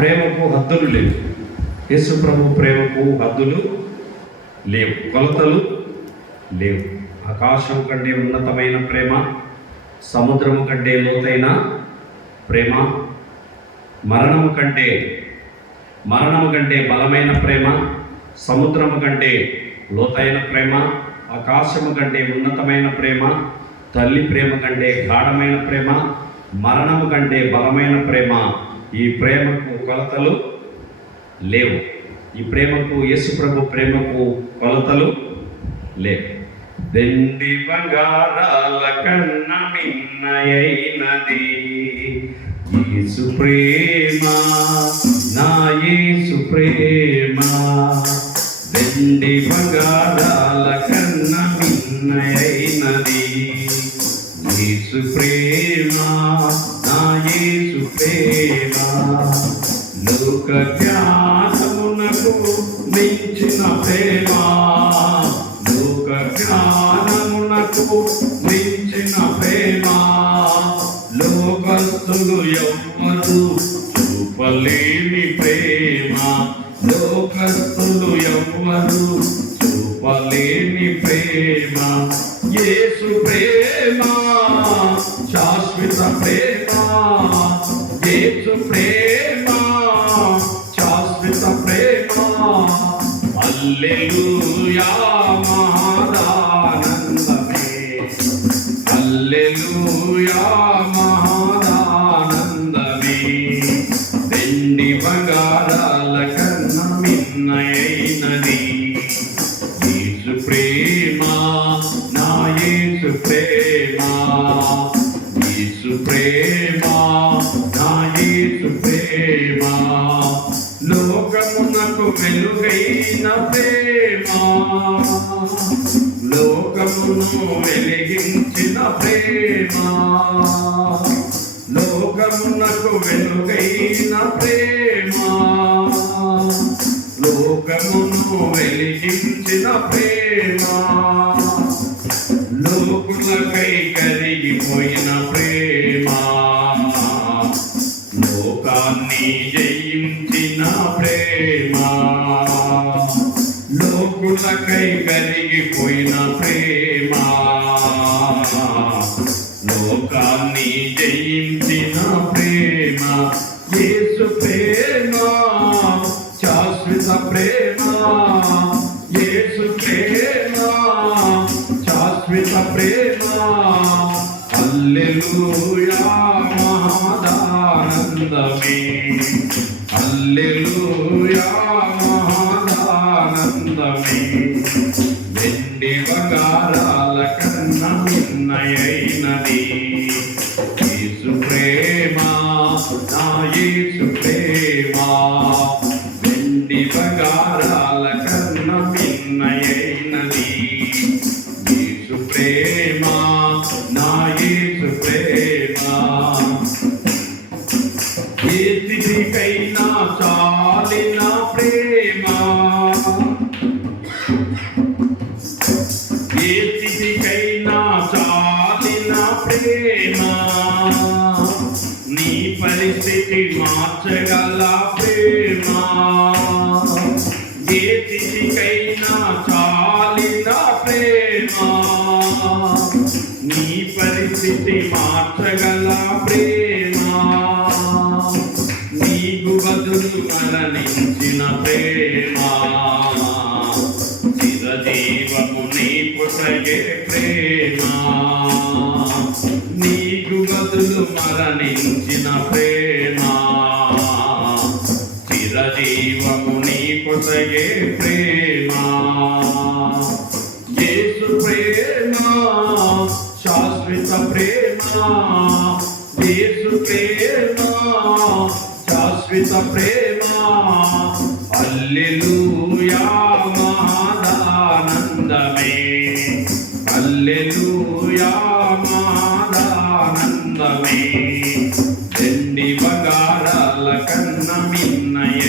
ప్రేమకు హద్దులు లేవు. యేసు ప్రభు ప్రేమకు హద్దులు లేవు, కొలతలు లేవు. ఆకాశం కంటే ఉన్నతమైన ప్రేమ, సముద్రము కంటే లోతైన ప్రేమ, మరణము కంటే బలమైన ప్రేమ, సముద్రము కంటే లోతైన ప్రేమ, ఆకాశము కంటే ఉన్నతమైన ప్రేమ, తల్లి ప్రేమ కంటే గాఢమైన ప్రేమ, మరణము కంటే బలమైన ప్రేమ. ఈ ప్రేమకు కొలతలు లేవు. ఈ ప్రేమకు, యేసు ప్రభు ప్రేమకు కొలతలు లేవు. వెండి బంగారాల కన్న మిన్నయైనది యేసు ప్రేమ, నా యేసు ప్రేమ. వెండి బంగారాల కన్న మిన్నయైనది యేసు ప్రేమ, నా యేసు ప్రేమ. లోక జ్ఞానమునకు మించిన ప్రేమ, లోక జ్ఞానమునకు మించిన ప్రేమ. లోకస్తులు ఎవ్వరు చూపలేని ప్రేమ, లోకస్తులు ఎవ్వరు చూపలేని ప్రేమ. యేసు ప్రేమ శాశ్వత ప్రేమ, యేసు ప్రేమ శాశ్వత ప్రేమ. హల్లెలూయా మహాదానందమే, హల్లెలూయా మహాదానందమే. వెండి బంగారాల కన్న మిన్నయైనది యేసు ప్రేమ, నా యేసు ప్రేమ. యేసు ప్రేమ, నా యేసు ప్రేమ. లోకమునకు వెలుగైన ప్రేమ, లోకమును వెలిగించిన ప్రేమ, లోకమునకు వెలుగైన ప్రేమ, లోకమును వెలిగించిన ప్రేమ. లోకులకై కరిగిపోయిన ప్రేమ, లోకాన్ని జయించిన ప్రేమ. లోకులకై కరిగిపోయిన ప్రేమ, లోకాన్ని జయించిన ప్రేమ. యేసు ప్రేమ శాశ్వత ప్రేమ, యేసు ప్రేమ శాశ్వత ప్రేమ. హల్లెలూయా మహాదానందమే, హల్లెలూయా మహాదానందమే. వెండి బంగారాల కన్న మిన్నయైనది యేసు ప్రేమ, నా యేసు ప్రేమ. వెండి బంగారాల కన్న మిన్నయైనది యేసు ప్రేమ, నా యేసు ప్రేమ. ఏ స్థితికైనా చాలిన ప్రేమ, ఏ స్థితికైనా చాలిన ప్రేమ. నీ పరిస్థితి మార్చగల ప్రేమ, ఏ స్థితికైనా చాలిన ప్రేమ. నీ పరిస్థితి మార్చగల ప్రేమ, నీకు బదులు మరణించిన ప్రేమ. చిరజీవము నీ పొసగే ప్రేమ, నీకు బదులు మరణించిన ప్రేమ. చిరజీవము నీ పొసగే ప్రేమ. యేసు ప్రేమ శాశ్వత ప్రేమ, యేసు ప్రేమ శాశ్వత ప్రేమ. హల్లెలూయా మహాదానందమే, హల్లెలూయా మహాదానందమే. వెండి బంగారాల కన్న మిన్నయ